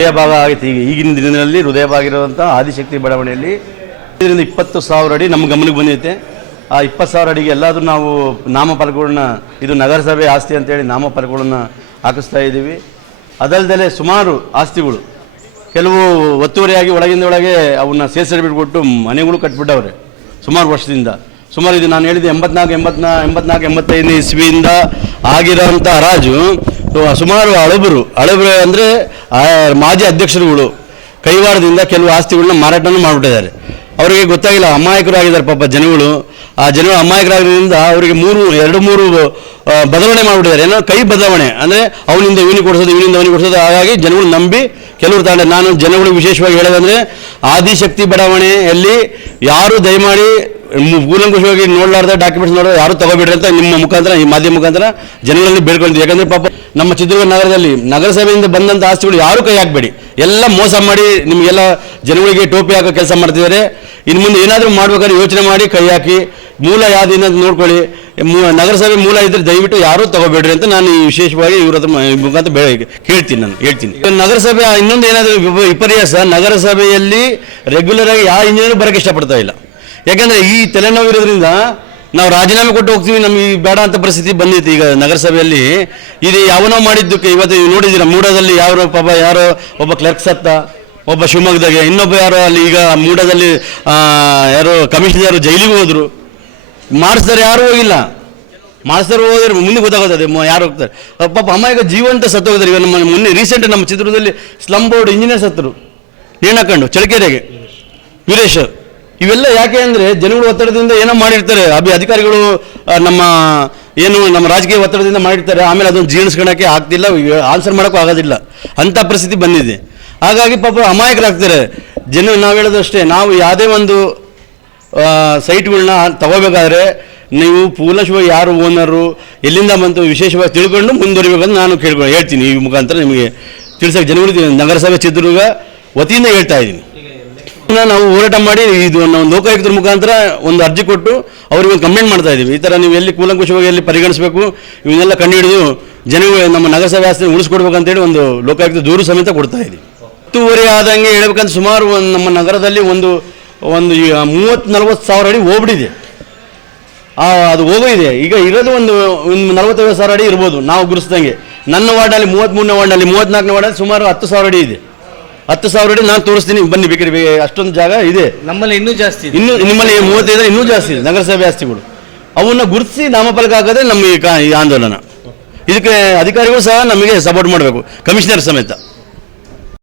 ಹೃದಯ ಭಾಗ ಆಗಿತ್ತು. ಈಗಿನ ದಿನದಲ್ಲಿ ಹೃದಯ ಭಾಗ ಇರುವಂಥ ಆದಿಶಕ್ತಿ ಬಡಾವಣೆಯಲ್ಲಿ ಇದರಿಂದ 20,000 ಅಡಿ ನಮ್ಮ ಗಮನಕ್ಕೆ ಬಂದೈತೆ. ಆ 20,000 ಅಡಿಗೆ ಎಲ್ಲಾದರೂ ನಾವು ನಾಮಫಲಕಗಳನ್ನ, ಇದು ನಗರಸಭೆ ಆಸ್ತಿ ಅಂತೇಳಿ ನಾಮಫಲಕಗಳನ್ನ ಹಾಕಿಸ್ತಾ ಇದ್ದೀವಿ. ಅದಲ್ಲದೆ ಸುಮಾರು ಆಸ್ತಿಗಳು ಕೆಲವು ಒತ್ತುವರಿಯಾಗಿ ಒಳಗಿಂದ ಒಳಗೆ ಅವನ್ನ ಸೇರ್ಸರ್ಬಿಟ್ಟು ಕೊಟ್ಟು ಮನೆಗಳು ಕಟ್ಬಿಟ್ಟವ್ರೆ ಸುಮಾರು ವರ್ಷದಿಂದ. ಸುಮಾರು ಇದು ನಾನು ಹೇಳಿದೆ 84-85 ಇಸ್ವಿಯಿಂದ ಆಗಿರೋಂಥ ಹರಾಜು. ಸುಮಾರು ಹಳಬರು ಅಂದರೆ ಮಾಜಿ ಅಧ್ಯಕ್ಷರುಗಳು ಕೈವಾಡದಿಂದ ಕೆಲವು ಆಸ್ತಿಗಳನ್ನ ಮಾರಾಟನೂ ಮಾಡಿಬಿಟ್ಟಿದ್ದಾರೆ. ಅವರಿಗೆ ಗೊತ್ತಾಗಿಲ್ಲ, ಅಮಾಯಕರು ಆಗಿದ್ದಾರೆ ಪಾಪ ಜನಗಳು. ಆ ಜನಗಳು ಅಮಾಯಕರಾಗಿರೋದ್ರಿಂದ ಅವರಿಗೆ 2-3 ಬದಲಾವಣೆ ಮಾಡಿಬಿಟ್ಟಿದ್ದಾರೆ. ಏನೋ ಕೈ ಬದಲಾವಣೆ ಅಂದರೆ ಅವನಿಂದ ಇವನಿಗೆ ಕೊಡಿಸೋದು, ಇವನಿಂದ ಅವನಿಗೆ ಕೊಡಿಸೋದು. ಹಾಗಾಗಿ ಜನಗಳು ನಂಬಿ ಕೆಲವರು ತಗೊಂಡೆ. ನಾನು ಜನಗಳಿಗೆ ವಿಶೇಷವಾಗಿ ಹೇಳೋದಂದರೆ ಆದಿಶಕ್ತಿ ಬಡಾವಣೆಯಲ್ಲಿ ಯಾರು ದಯಮಾಡಿ ಕೂಲಂಕುಷವಾಗಿ ನೋಡಲಾರ್ದ ಡಾಕ್ಯುಮೆಂಟ್ಸ್ ನೋಡೋದು ಯಾರು ತಗೋಬಿಡ್ರಿ ಅಂತ ನಿಮ್ಮ ಮುಖಾಂತರ, ಈ ಮಾಧ್ಯಮ ಮುಖಾಂತರ ಜನಗಳಲ್ಲಿ ಬೇಡ್ಕೊಳ್ತೀವಿ. ಯಾಕಂದರೆ ಪಾಪ ನಮ್ಮ ಚಿತ್ರದುರ್ಗ ನಗರದಲ್ಲಿ ನಗರಸಭೆಯಿಂದ ಬಂದಂಥ ಆಸ್ತಿಗಳು ಯಾರೂ ಕೈ ಹಾಕಬೇಡಿ. ಎಲ್ಲ ಮೋಸ ಮಾಡಿ ನಿಮಗೆಲ್ಲ ಜನಗಳಿಗೆ ಟೋಪಿ ಹಾಕೋ ಕೆಲಸ ಮಾಡ್ತಿದ್ದಾರೆ. ಇನ್ನು ಮುಂದೆ ಏನಾದರೂ ಮಾಡ್ಬೇಕಾದ್ರೆ ಯೋಚನೆ ಮಾಡಿ ಕೈ ಹಾಕಿ ಮೂಲ ಯಾವುದಿನ ನೋಡ್ಕೊಳ್ಳಿ. ನಗರಸಭೆ ಮೂಲ ಇದ್ದರೆ ದಯವಿಟ್ಟು ಯಾರೂ ತಗೋಬೇಡ್ರಿ ಅಂತ ನಾನು ವಿಶೇಷವಾಗಿ ಇವ್ರ ಹತ್ರ ಮುಖಾಂತರ ಹೇಳ್ತೀನಿ. ನಗರಸಭೆ ಇನ್ನೊಂದು ಏನಾದರೂ ವಿಪರ್ಯಾಸ, ನಗರಸಭೆಯಲ್ಲಿ ರೆಗ್ಯುಲರ್ ಆಗಿ ಯಾವ ಇಂಜಿನಿಯರ್ ಬರೋಕ್ಕೆ ಇಷ್ಟಪಡ್ತಾ ಇಲ್ಲ. ಯಾಕಂದರೆ ಈ ತಲೆನೋವು ಇರೋದ್ರಿಂದ ನಾವು ರಾಜೀನಾಮೆ ಕೊಟ್ಟು ಹೋಗ್ತೀವಿ, ನಮಗೆ ಬೇಡ ಅಂತ ಪರಿಸ್ಥಿತಿ ಬಂದಿತ್ತು. ಈಗ ನಗರಸಭೆಯಲ್ಲಿ ಇದು ಯಾವನೋ ಮಾಡಿದ್ದಕ್ಕೆ ಇವತ್ತು ನೋಡಿದ್ದೀರ, ಮೂಡದಲ್ಲಿ ಯಾರೋ ಒಬ್ಬ ಕ್ಲರ್ಕ್ ಸತ್ತ, ಒಬ್ಬ ಶಿವಮೊಗ್ಗದಾಗೆ, ಇನ್ನೊಬ್ಬ ಯಾರೋ ಅಲ್ಲಿ ಈಗ ಮೂಡದಲ್ಲಿ ಯಾರೋ ಕಮಿಷನರ್ ಜೈಲಿಗೆ ಹೋದರು. ಮಾಡಿಸ್ತಾರೆ, ಯಾರೂ ಹೋಗಿಲ್ಲ. ಮಾಡಿಸ್ತಾರೆ ಹೋದ್ರೆ ಮುಂದೆ ಗೊತ್ತಾಗೋದು ಯಾರು ಹೋಗ್ತಾರೆ. ಪಾಪ ಅಮ್ಮಾಯಿಗ ಜೀವಂತ ಸತ್ತೋಗಿದ್ದಾರೆ. ಈಗ ನಮ್ಮ ಮೊನ್ನೆ ರೀಸೆಂಟ್ ನಮ್ಮ ಚಿತ್ರದುರ್ಗದಲ್ಲಿ ಸ್ಲಮ್ ಬೋರ್ಡ್ ಇಂಜಿನಿಯರ್ ಸತ್ತರು ನೇಣು ಹಾಕೊಂಡು ಚಳಕೆರೆಗೆ, ವೀರೇಶ್. ಇವೆಲ್ಲ ಯಾಕೆ ಅಂದರೆ ಜನಗಳು ಒತ್ತಡದಿಂದ ಏನೋ ಮಾಡಿರ್ತಾರೆ, ಅಧಿಕಾರಿಗಳು ನಮ್ಮ ರಾಜಕೀಯ ಒತ್ತಡದಿಂದ ಮಾಡಿರ್ತಾರೆ. ಆಮೇಲೆ ಅದನ್ನು ಜೀರ್ಣಿಸ್ಕೊಳ್ಳೋಕ್ಕೆ ಆಗ್ತಿಲ್ಲ, ಆನ್ಸರ್ ಮಾಡೋಕ್ಕೂ ಆಗೋದಿಲ್ಲ, ಅಂಥ ಪರಿಸ್ಥಿತಿ ಬಂದಿದೆ. ಹಾಗಾಗಿ ಪಾಪ ಅಮಾಯಕರಾಗ್ತಾರೆ ಜನ. ನಾವು ಹೇಳೋದಷ್ಟೇ, ನಾವು ಯಾವುದೇ ಒಂದು ಸೈಟ್ಗಳನ್ನ ತಗೋಬೇಕಾದ್ರೆ ನೀವು ಪೂರ್ಣಶವಾಗಿ ಯಾರು ಓನರು, ಎಲ್ಲಿಂದ ಬಂತು ವಿಶೇಷವಾಗಿ ತಿಳ್ಕೊಂಡು ಮುಂದುವರಿಬೇಕಂತ ನಾನು ಹೇಳ್ತೀನಿ. ಈ ಮುಖಾಂತರ ನಿಮಗೆ ತಿಳಿಸೋಕೆ ಜನಗಳು ನಗರಸಭೆ ಚಿತ್ರದುರ್ಗ ವತಿಯಿಂದ ಹೇಳ್ತಾ ಇದ್ದೀನಿ. ನಾವು ಹೋರಾಟ ಮಾಡಿ ಇದು ನಾವು ಲೋಕಾಯುಕ್ತರ ಮುಖಾಂತರ ಒಂದು ಅರ್ಜಿ ಕೊಟ್ಟು ಅವ್ರಿಗೆ ಒಂದು ಕಂಪ್ಲೇಂಟ್ ಮಾಡ್ತಾ ಇದ್ದೀವಿ. ಈ ಥರ ನೀವು ಎಲ್ಲಿ ಕೂಲಂಕುಷವಾಗಿ ಎಲ್ಲಿ ಪರಿಗಣಿಸಬೇಕು ಇವನ್ನೆಲ್ಲ ಕಂಡುಹಿಡಿದು ಜನಗಳು ನಮ್ಮ ನಗರಸಭೆ ಆಸ್ತಿ ಉಳಿಸ್ಕೊಡ್ಬೇಕಂತೇಳಿ ಒಂದು ಲೋಕಾಯುಕ್ತ ದೂರು ಸಮೇತ ಕೊಡ್ತಾ ಇದ್ದೀವಿ. ಒತ್ತುವರಿ ಆದಂಗೆ ಹೇಳ್ಬೇಕಂತ ಸುಮಾರು ನಮ್ಮ ನಗರದಲ್ಲಿ ಒಂದು 30-40 ಸಾವಿರ ಅಡಿ ಹೋಗ್ಬಿಟ್ಟಿದೆ. ಅದು ಹೋಗಿದೆ. ಈಗ ಇರೋದು ಒಂದು 45 ಸಾವಿರ ಅಡಿ ಇರ್ಬೋದು ನಾವು ಗುರುಸ್ದಂಗೆ. ನನ್ನ ವಾರ್ಡಲ್ಲಿ 33ನೇ ವಾರ್ಡಲ್ಲಿ 34ನೇ ವಾರ್ಡಲ್ಲಿ ಸುಮಾರು 10,000 ಅಡಿ ಇದೆ. 10,000 ಅಡಿ ನಾನು ತೋರಿಸ್ತೀನಿ, ಬನ್ನಿ ಬೇಕಾದ್ರೆ. ಅಷ್ಟೊಂದು ಜಾಗ ಇದೆ ನಮ್ಮಲ್ಲಿ, ಇನ್ನೂ ಜಾಸ್ತಿ ಇದೆ. ನಿಮ್ಮಲ್ಲಿ 35 ಇನ್ನೂ ಜಾಸ್ತಿ ಇದೆ ನಗರಸಭೆ ಆಸ್ತಿಗಳು. ಅವನ್ನ ಗುರುತಿಸಿ ನಾಮಫಲಕ ಹಾಕೋದೇ ನಮ್ಮ ಈ ಆಂದೋಲನ. ಇದಕ್ಕೆ ಅಧಿಕಾರಿಗಳು ಸಹ ನಮಗೆ ಸಪೋರ್ಟ್ ಮಾಡಬೇಕು, ಕಮಿಷನರ್ ಸಮೇತ.